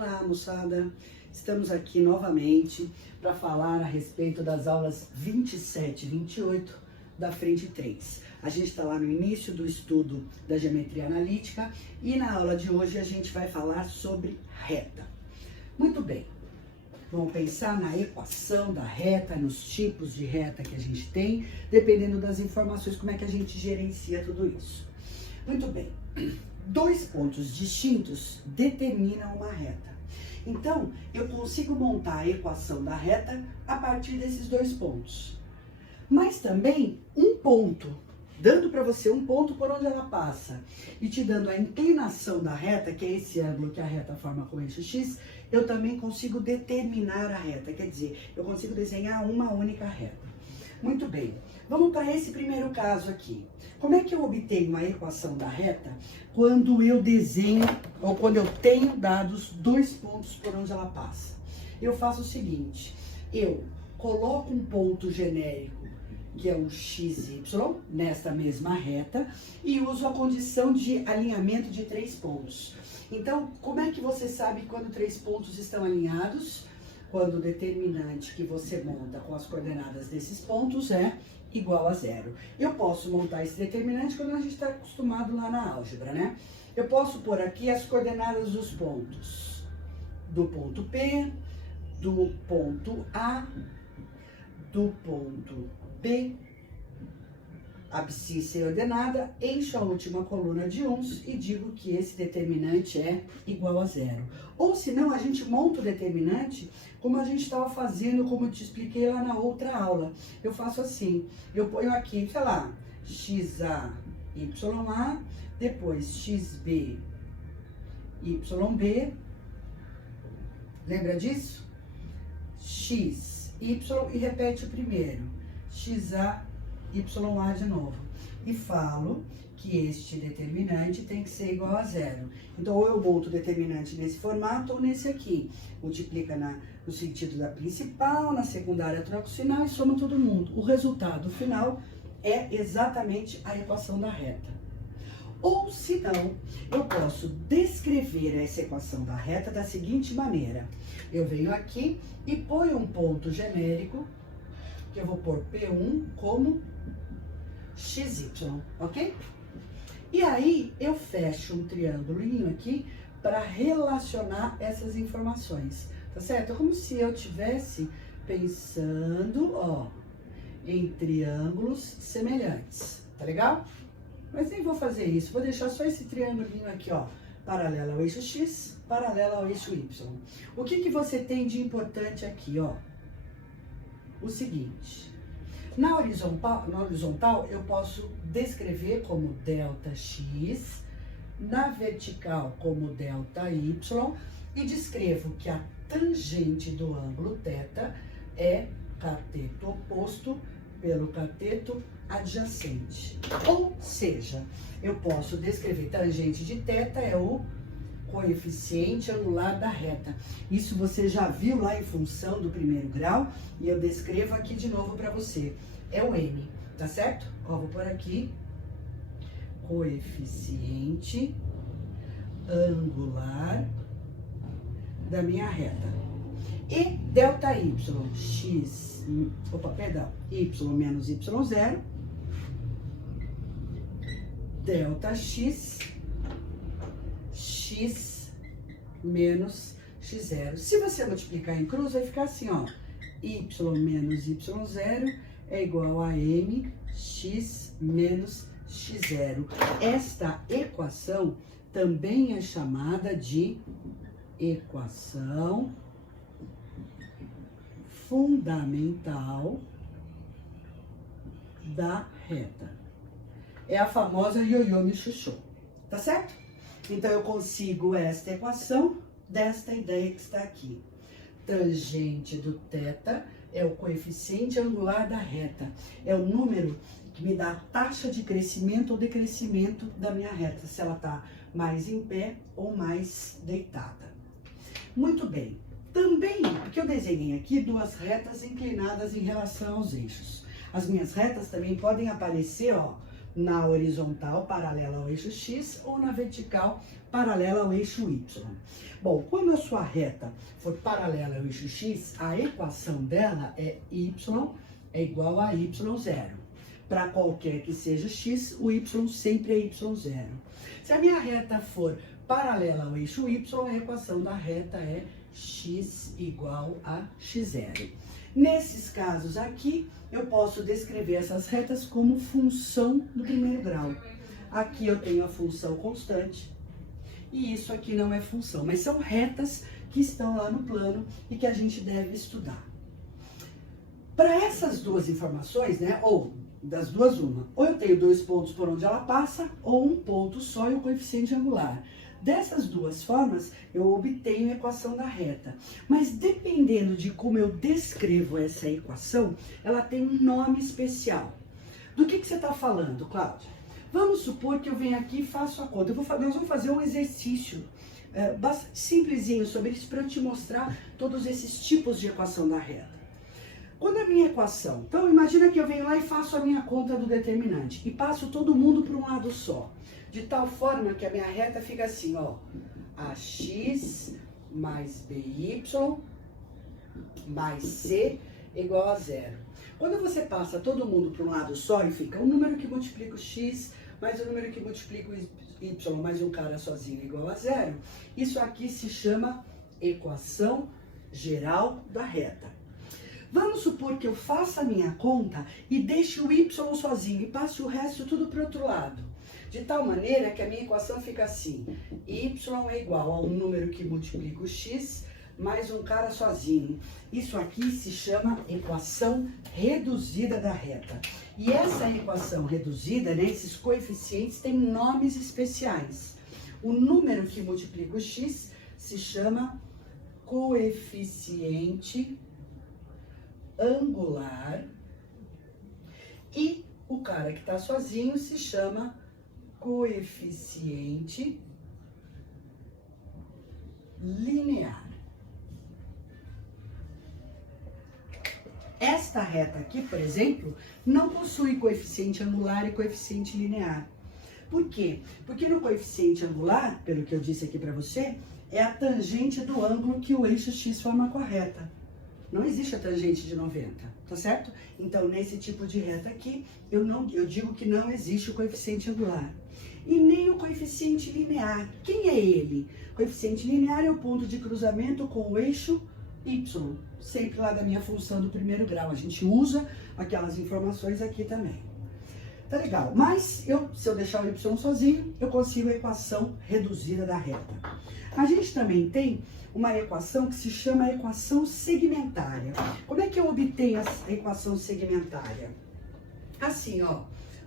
Olá, moçada! Estamos aqui novamente para falar a respeito das aulas 27 e 28 da frente 3. A gente está lá no início do estudo da geometria analítica e na aula de hoje a gente vai falar sobre reta. Muito bem, vamos pensar na equação da reta, nos tipos de reta que a gente tem, dependendo das informações, como é que a gente gerencia tudo isso. Muito bem, dois pontos distintos determinam uma reta. Então, eu consigo montar a equação da reta a partir desses dois pontos. Mas também um ponto, dando para você um ponto por onde ela passa e te dando a inclinação da reta, que é esse ângulo que a reta forma com o eixo X, eu também consigo determinar a reta, quer dizer, eu consigo desenhar uma única reta. Muito bem, vamos para esse primeiro caso aqui. Como é que eu obtenho a equação da reta quando eu desenho, ou quando eu tenho dados dois pontos por onde ela passa? Eu faço o seguinte, eu coloco um ponto genérico, que é um XY, nesta mesma reta, e uso a condição de alinhamento de três pontos. Então, como é que você sabe quando três pontos estão alinhados? Quando o determinante que você monta com as coordenadas desses pontos é igual a zero. Eu posso montar esse determinante quando a gente está acostumado lá na álgebra, né? Eu posso pôr aqui as coordenadas dos pontos. Do ponto P, do ponto A, do ponto B, abscissa e ordenada, encho a última coluna de uns e digo que esse determinante é igual a zero. Ou se não, a gente monta o determinante como a gente estava fazendo, como eu te expliquei lá na outra aula. Eu faço assim, eu ponho aqui, sei lá, XA, YA, depois XB, YB, lembra disso? X, Y e repete o primeiro, XA, YA de novo. E falo que este determinante tem que ser igual a zero. Então, ou eu monto o determinante nesse formato ou nesse aqui. Multiplica no sentido da principal, na secundária troca o sinal e soma todo mundo. O resultado final é exatamente a equação da reta. Ou, se não, eu posso descrever essa equação da reta da seguinte maneira. Eu venho aqui e ponho um ponto genérico, que eu vou pôr P1 como XY, ok? E aí, eu fecho um triângulozinho aqui para relacionar essas informações, tá certo? É como se eu estivesse pensando, ó, em triângulos semelhantes, tá legal? Mas nem vou fazer isso, vou deixar só esse triângulozinho aqui, ó, paralelo ao eixo X, paralelo ao eixo Y. O que você tem de importante aqui, ó? O seguinte, na horizontal eu posso descrever como ΔX, na vertical como ΔY e descrevo que a tangente do ângulo θ é cateto oposto pelo cateto adjacente. Ou seja, eu posso descrever tangente de θ é o coeficiente anular da reta. Isso você já viu lá em função do primeiro grau e eu descrevo aqui de novo para você. É o M, tá certo? Ó, vou pôr aqui coeficiente angular da minha reta. E ΔY, Y menos Y0, ΔX, X menos X0. Se você multiplicar em cruz, vai ficar assim, ó. Y menos Y0 é igual a MX menos X0. Esta equação também é chamada de equação fundamental da reta. É a famosa ioiô me chuchô, tá certo? Então, eu consigo esta equação desta ideia que está aqui. Tangente do θ é o coeficiente angular da reta. É o número que me dá a taxa de crescimento ou decrescimento da minha reta, se ela está mais em pé ou mais deitada. Muito bem. Também, porque eu desenhei aqui duas retas inclinadas em relação aos eixos. As minhas retas também podem aparecer, ó, na horizontal, paralela ao eixo X, ou na vertical, paralela ao eixo Y. Bom, quando a sua reta for paralela ao eixo X, a equação dela é y é igual a y0. Para qualquer que seja x, o y sempre é y0. Se a minha reta for paralela ao eixo y, a equação da reta é x igual a x0. Nesses casos aqui, eu posso descrever essas retas como função do primeiro grau. Aqui eu tenho a função constante, e isso aqui não é função, mas são retas que estão lá no plano e que a gente deve estudar. Para essas duas informações, né, ou das duas uma, ou eu tenho 2 pontos por onde ela passa, ou um ponto só e o coeficiente angular. Dessas duas formas, eu obtenho a equação da reta. Mas dependendo de como eu descrevo essa equação, ela tem um nome especial. Do que você está falando, Cláudia? Vamos supor que eu venho aqui e faço a conta. Nós vamos fazer um exercício bastante simplesinho sobre isso para eu te mostrar todos esses tipos de equação da reta. Quando a minha equação, então imagina que eu venho lá e faço a minha conta do determinante e passo todo mundo para um lado só, de tal forma que a minha reta fica assim, ó, ax mais by mais c igual a 0. Quando você passa todo mundo para um lado só e fica um número que multiplica o x mais um número que multiplica o y mais um cara sozinho igual a 0, isso aqui se chama equação geral da reta. Vamos supor que eu faça a minha conta e deixe o y sozinho e passe o resto tudo para o outro lado. De tal maneira que a minha equação fica assim, y é igual a um número que multiplica o x mais um cara sozinho. Isso aqui se chama equação reduzida da reta. E essa equação reduzida, né, esses coeficientes, têm nomes especiais. O número que multiplica o x se chama coeficiente angular e o cara que está sozinho se chama coeficiente linear. Esta reta aqui, por exemplo, não possui coeficiente angular e coeficiente linear. Por quê? Porque no coeficiente angular, pelo que eu disse aqui para você, é a tangente do ângulo que o eixo x forma com a reta. Não existe a tangente de 90, tá certo? Então, nesse tipo de reta aqui, eu digo que não existe o coeficiente angular. E nem o coeficiente linear. Quem é ele? O coeficiente linear é o ponto de cruzamento com o eixo y, sempre lá da minha função do primeiro grau. A gente usa aquelas informações aqui também. Tá legal, mas se eu deixar o y sozinho, eu consigo a equação reduzida da reta. A gente também tem uma equação que se chama equação segmentária. Como é que eu obtenho a equação segmentária? Assim, ó,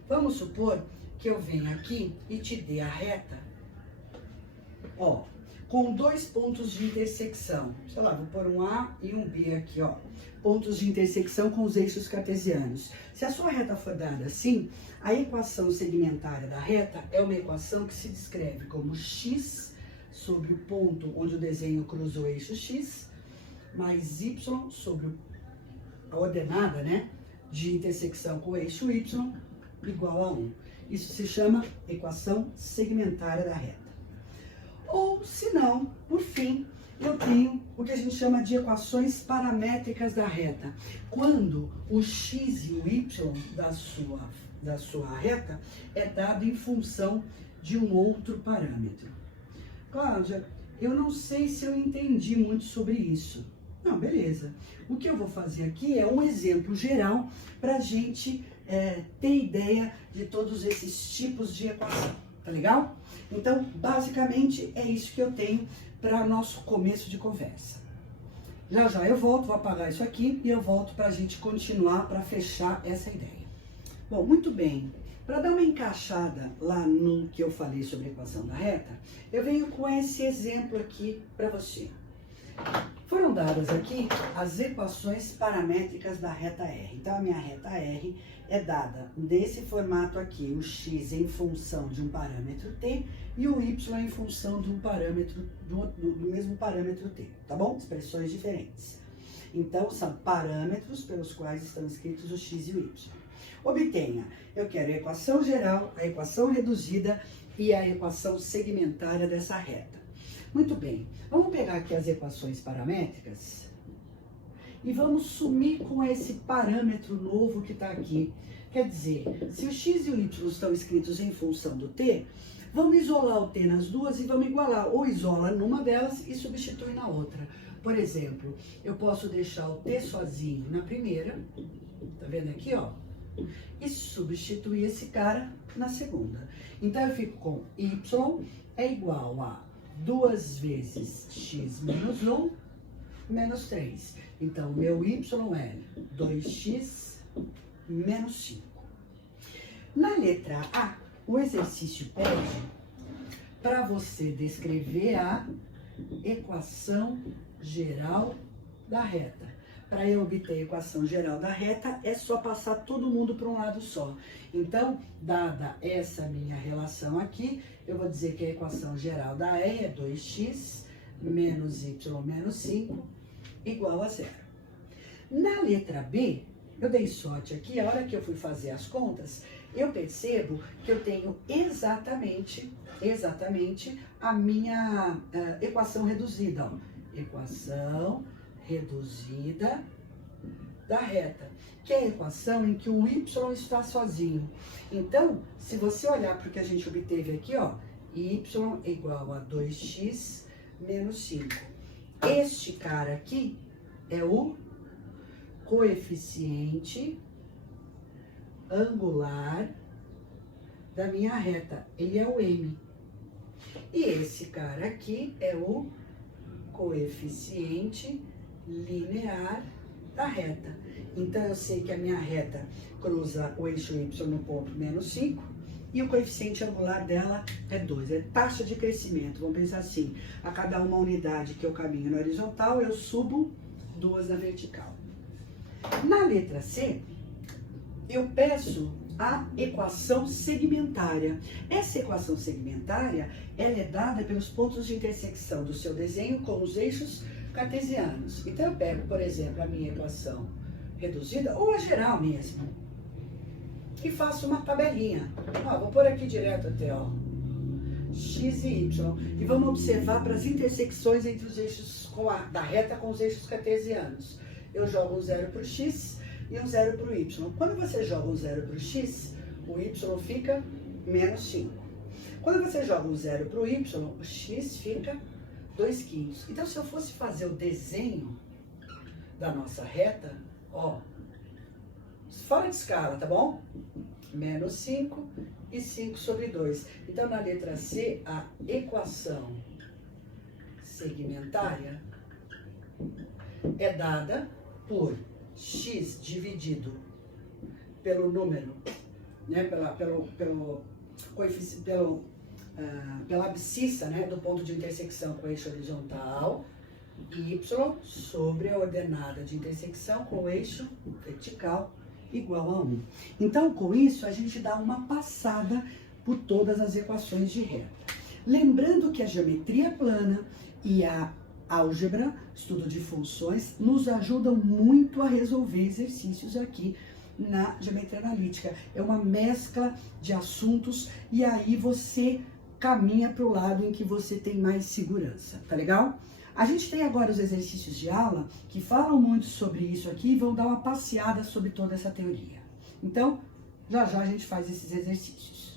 vamos supor que eu venha aqui e te dê a reta, ó, com 2 pontos de intersecção. Sei lá, vou pôr um A e um B aqui, ó. Pontos de intersecção com os eixos cartesianos. Se a sua reta for dada assim, a equação segmentária da reta é uma equação que se descreve como x sobre o ponto onde o desenho cruza o eixo x, mais y sobre a ordenada, né, de intersecção com o eixo y, igual a 1. Isso se chama equação segmentária da reta. Ou, se não, por fim, eu tenho o que a gente chama de equações paramétricas da reta. Quando o x e o y da sua reta é dado em função de um outro parâmetro. Cláudia, eu não sei se eu entendi muito sobre isso. Não, beleza. O que eu vou fazer aqui é um exemplo geral para a gente ter ideia de todos esses tipos de equação. Tá legal? Então, basicamente, é isso que eu tenho para nosso começo de conversa. Já já eu volto, vou apagar isso aqui e eu volto para a gente continuar, para fechar essa ideia. Bom, muito bem. Para dar uma encaixada lá no que eu falei sobre a equação da reta, eu venho com esse exemplo aqui para você. Foram dadas aqui as equações paramétricas da reta R. Então, a minha reta R é dada desse formato aqui, o x em função de um parâmetro t e o y em função de um parâmetro, do mesmo parâmetro t, tá bom? Expressões diferentes. Então, são parâmetros pelos quais estão escritos o x e o y. Obtenha, eu quero a equação geral, a equação reduzida e a equação segmentária dessa reta. Muito bem, vamos pegar aqui as equações paramétricas e vamos sumir com esse parâmetro novo que está aqui. Quer dizer, se o x e o y estão escritos em função do t, vamos isolar o t nas duas e vamos igualar. Ou isola numa delas e substitui na outra. Por exemplo, eu posso deixar o t sozinho na primeira, tá vendo aqui, ó? E substituir esse cara na segunda. Então, eu fico com y é igual a 2 vezes x menos 1 menos 3. Então, o meu y é 2x menos 5. Na letra A, o exercício pede para você descrever a equação geral da reta. Para eu obter a equação geral da reta, é só passar todo mundo para um lado só. Então, dada essa minha relação aqui, eu vou dizer que a equação geral da E é 2x menos y menos 5 igual a 0. Na letra B, eu dei sorte aqui, a hora que eu fui fazer as contas, eu percebo que eu tenho exatamente a minha equação reduzida. Ó. Equação reduzida da reta, que é a equação em que o y está sozinho. Então, se você olhar para o que a gente obteve aqui, ó, y igual a 2x menos 5. Este cara aqui é o coeficiente angular da minha reta. Ele é o m. E esse cara aqui é o coeficiente linear da reta. Então, eu sei que a minha reta cruza o eixo y no ponto menos 5 e o coeficiente angular dela é 2. É taxa de crescimento. Vamos pensar assim, a cada uma unidade que eu caminho na horizontal, eu subo 2 na vertical. Na letra C, eu peço a equação segmentária. Essa equação segmentária, ela é dada pelos pontos de intersecção do seu desenho com os eixos cartesianos. Então, eu pego, por exemplo, a minha equação reduzida, ou a geral mesmo, e faço uma tabelinha. Ó, vou pôr aqui direto até, ó, x e y. E vamos observar para as intersecções entre os eixos da reta com os eixos cartesianos. Eu jogo um 0 para o x e um 0 para o y. Quando você joga um 0 para o x, o y fica menos 5. Quando você joga um 0 para o y, o x fica 2 quintos. Então, se eu fosse fazer o desenho da nossa reta, ó, fora de escala, tá bom? Menos 5 e 5 sobre 2. Então, na letra C, a equação segmentária é dada por x dividido pelo número, né, pela abscissa, né, do ponto de intersecção com o eixo horizontal, y sobre a ordenada de intersecção com o eixo vertical igual a 1. Então, com isso, a gente dá uma passada por todas as equações de reta. Lembrando que a geometria plana e a álgebra, estudo de funções, nos ajudam muito a resolver exercícios aqui na geometria analítica. É uma mescla de assuntos e aí você caminha para o lado em que você tem mais segurança, tá legal? A gente tem agora os exercícios de aula que falam muito sobre isso aqui e vão dar uma passeada sobre toda essa teoria. Então, já já a gente faz esses exercícios.